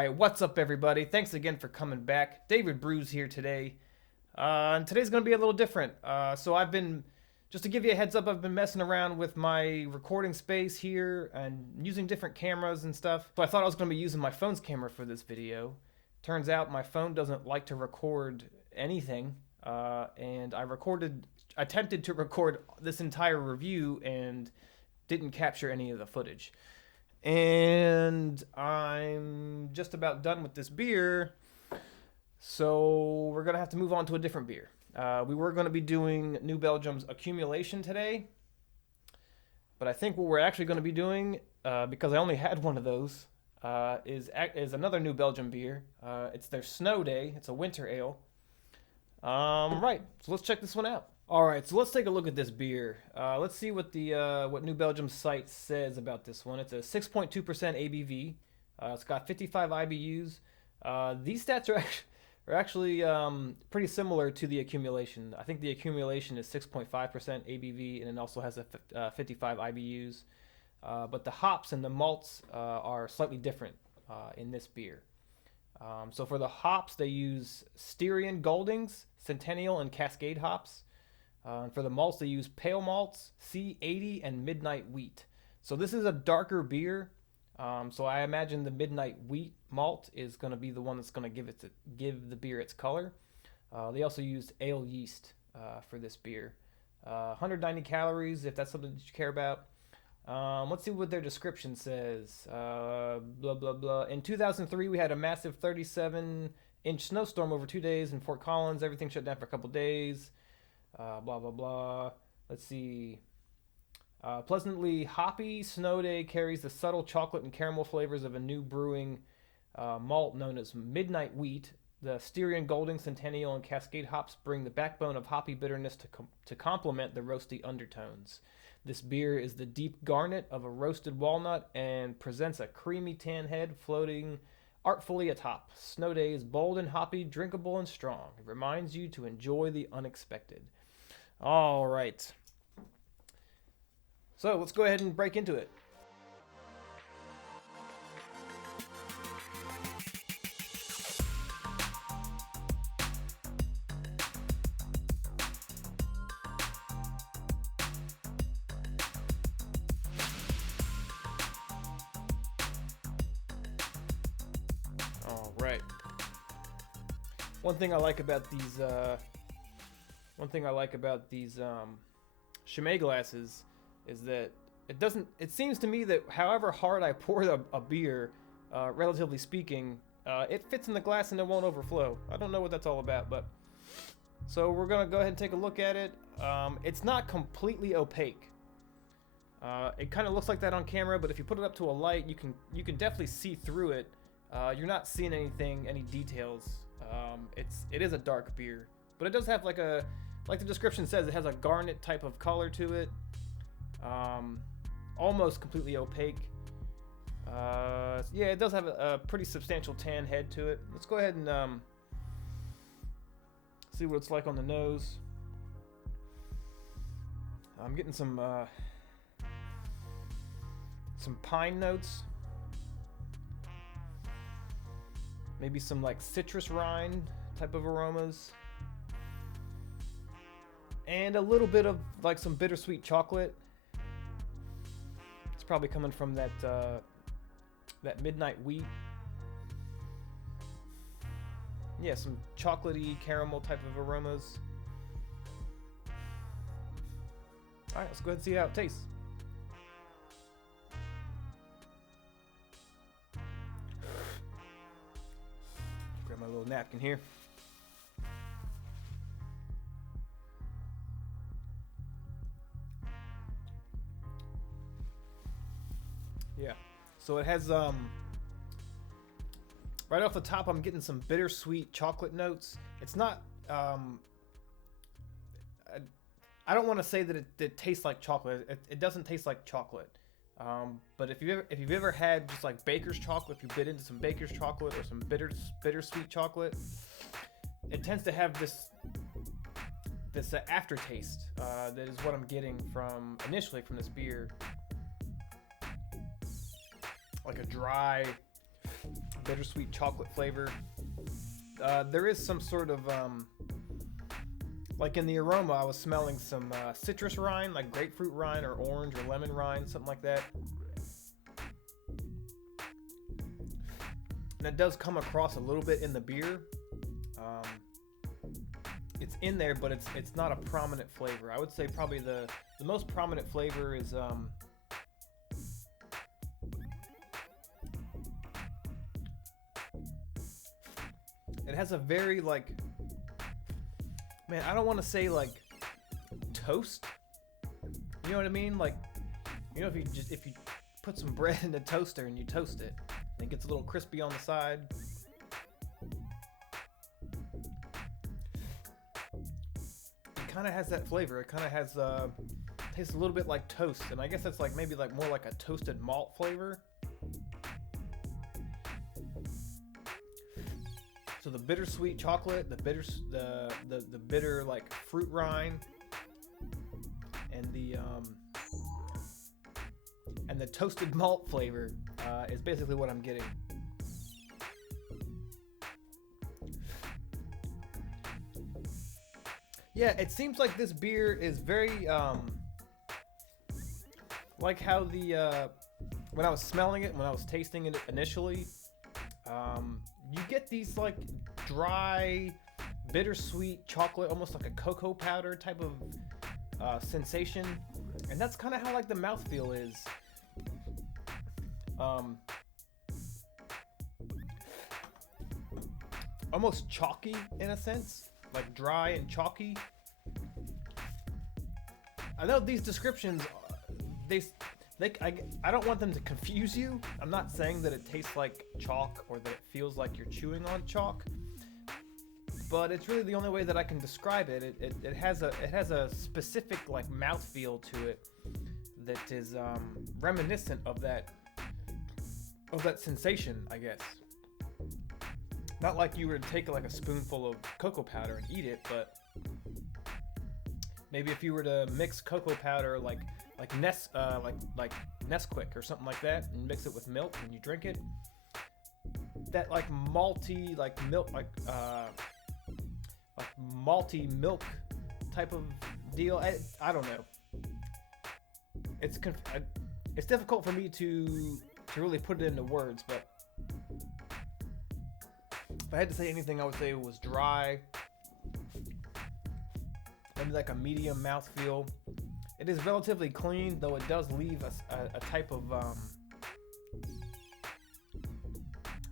Alright, what's up everybody? Thanks again for coming back. David Brews here today. And today's going to be a little different. Just to give you a heads up, I've been messing around with my recording space here and using different cameras and stuff. So I thought I was going to be using my phone's camera for this video. Turns out my phone doesn't like to record anything. And attempted to record this entire review and didn't capture any of the footage. And I'm just about done with this beer, so we're gonna have to move on to a different beer. We were gonna be doing New Belgium's Accumulation today, but I think what we're actually gonna be doing, because I only had one of those, is another New Belgium beer. It's their Snow Day. It's a winter ale. Right, so let's check this one out. All right, so let's take a look at this beer. Let's see what what New Belgium's site says about this one. It's a 6.2% ABV. It's got 55 IBUs. These stats are actually pretty similar to the Accumulation. I think the Accumulation is 6.5% ABV, and it also has a 55 IBUs. But the hops and the malts are slightly different in this beer. So for the hops, they use Styrian Goldings, Centennial, and Cascade hops. And for the malts, they use pale malts, C80, and midnight wheat. So this is a darker beer. So I imagine the midnight wheat malt is going to be the one that's going to give the beer its color. They also used ale yeast for this beer. 190 calories, if that's something that you care about. Let's see what their description says. Blah, blah, blah. In 2003, we had a massive 37-inch snowstorm over 2 days in Fort Collins. Everything shut down for a couple days. Blah, blah, blah. Let's see. Pleasantly hoppy, Snow Day carries the subtle chocolate and caramel flavors of a new brewing malt known as Midnight Wheat. The Styrian Golding, Centennial, and Cascade hops bring the backbone of hoppy bitterness to complement the roasty undertones. This beer is the deep garnet of a roasted walnut and presents a creamy tan head floating artfully atop. Snow Day is bold and hoppy, drinkable and strong. It reminds you to enjoy the unexpected. All right. So let's go ahead and break into it. All right. One thing I like about these Chimay glasses is that it seems to me that however hard I pour a beer, relatively speaking, it fits in the glass and it won't overflow. I don't know what that's all about, but so we're gonna go ahead and take a look at it. It's not completely opaque. It kind of looks like that on camera, but if you put it up to a light, you can definitely see through it. You're not seeing any details. It is a dark beer, but it does have like the description says, it has a garnet type of color to it. Almost completely opaque. Yeah, it does have a pretty substantial tan head to it. Let's go ahead and see what it's like on the nose. I'm getting some pine notes. Maybe some like citrus rind type of aromas. And a little bit of like some bittersweet chocolate. It's probably coming from that midnight wheat. Yeah, some chocolatey caramel type of aromas. All right, let's go ahead and see how it tastes. Grab my little napkin here. Yeah, so it has right off the top, I'm getting some bittersweet chocolate notes. It's not I don't want to say that it tastes like chocolate. It doesn't taste like chocolate. But if you've ever had just like baker's chocolate, if you bit into some baker's chocolate or some bittersweet chocolate, it tends to have this aftertaste. That is what I'm getting initially from this beer. Like a dry bittersweet chocolate flavor. There is some sort of like in the aroma, I was smelling some citrus rind, like grapefruit rind or orange or lemon rind, something like that. And it does come across a little bit in the beer. It's in there, but it's not a prominent flavor. I would say probably the most prominent flavor is it has a very like, man, I don't want to say like toast. You know what I mean? Like, you know, if you put some bread in the toaster and you toast it, and it gets a little crispy on the side. It kind of has that flavor. It kind of has tastes a little bit like toast, and I guess that's like maybe like more like a toasted malt flavor. So the bittersweet chocolate, the bitter like fruit rind, and the toasted malt flavor is basically what I'm getting. Yeah, it seems like this beer is very like how the when I was smelling it, when I was tasting it initially, you get these like dry, bittersweet chocolate, almost like a cocoa powder type of sensation, and that's kind of how like the mouthfeel is. Almost chalky in a sense, like dry and chalky. I know these descriptions, I don't want them to confuse you. I'm not saying that it tastes like chalk or that it feels like you're chewing on chalk, but it's really the only way that I can describe it. It has a specific like mouthfeel to it that is reminiscent of that sensation, I guess. Not like you were to take like a spoonful of cocoa powder and eat it, but maybe if you were to mix cocoa powder like Nesquik or something like that, and mix it with milk and you drink it, that like malty like milk like malty milk type of deal. I don't know. It's difficult for me to really put it into words, but if I had to say anything, I would say it was dry, maybe like a medium mouthfeel. It is relatively clean, though it does leave a type of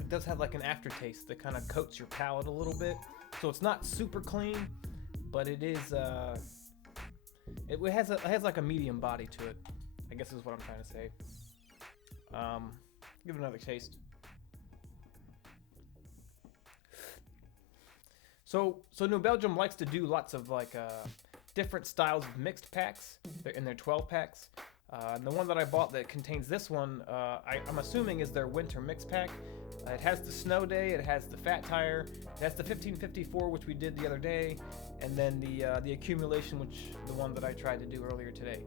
it does have like an aftertaste that kind of coats your palate a little bit. So it's not super clean, but it is it has like a medium body to it, I guess is what I'm trying to say. Give it another taste. So New Belgium likes to do lots of like different styles of mixed packs in their 12 packs. The one that I bought that contains this one, I'm assuming is their winter mix pack. It has the Snow Day, it has the Fat Tire, it has the 1554, which we did the other day, and then the Accumulation, which the one that I tried to do earlier today.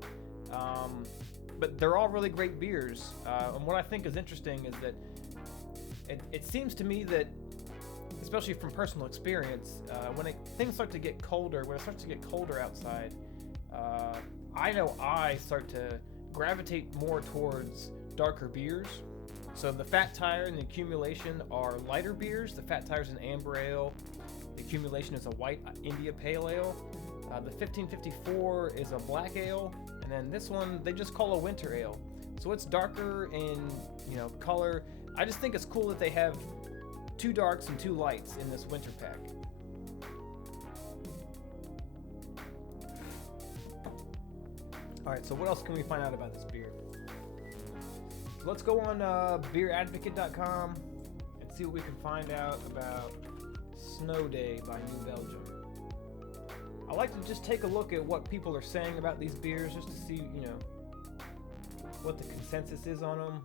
But they're all really great beers. And what I think is interesting is that it seems to me that, especially from personal experience, when things start to get colder, when it starts to get colder outside, I know I start to gravitate more towards darker beers. So the Fat Tire and the Accumulation are lighter beers. The Fat Tire is an amber ale. The Accumulation is a white India Pale Ale. The 1554 is a black ale. And then this one, they just call a winter ale. So it's darker in, color. I just think it's cool that they have 2 darks and 2 lights in this winter pack. Alright, so what else can we find out about this beer? Let's go on beeradvocate.com and see what we can find out about Snow Day by New Belgium. I like to just take a look at what people are saying about these beers just to see, what the consensus is on them.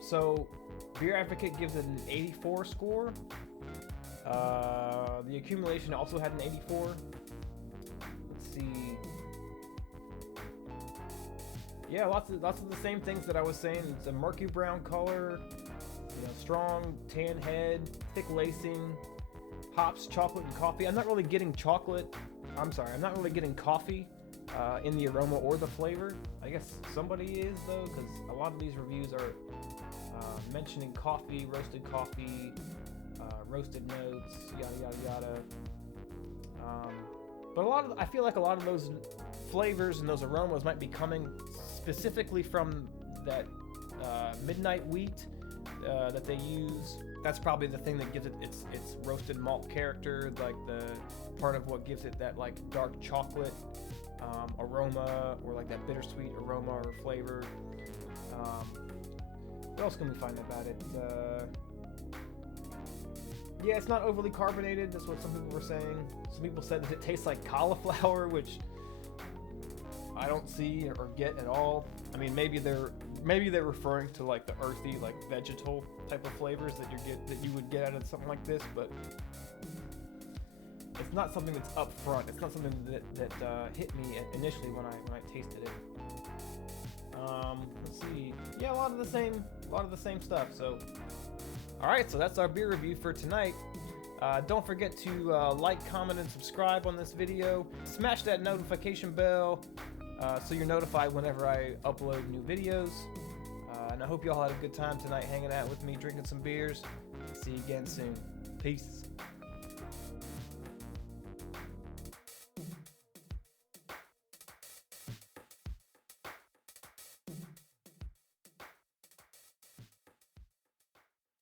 So Beer Advocate gives it an 84 score. The Accumulation also had an 84. Let's see. Yeah, lots of the same things that I was saying. It's a murky brown color. You know, strong tan head, thick lacing, hops, chocolate, and coffee. I'm not really getting chocolate. I'm sorry, I'm not really getting coffee in the aroma or the flavor. I guess somebody is though, because a lot of these reviews are mentioning coffee, roasted, roasted notes, yada yada yada. But I feel like a lot of those flavors and those aromas might be coming specifically from that midnight wheat that they use. That's probably the thing that gives it its roasted malt character, like the part of what gives it that like dark chocolate aroma, or like that bittersweet aroma or flavor. What else can we find about it? Yeah, it's not overly carbonated. That's what some people were saying. Some people said that it tastes like cauliflower, which I don't see or get at all. I mean, maybe they're referring to like the earthy, like vegetal type of flavors that you would get out of something like this, but it's not something that's up front. It's not something that hit me initially when I tasted it. Let's see. Yeah, a lot of the same stuff. So, all right. So that's our beer review for tonight. Don't forget to like, comment, and subscribe on this video. Smash that notification bell so you're notified whenever I upload new videos. And I hope you all had a good time tonight hanging out with me, drinking some beers. See you again soon. Peace.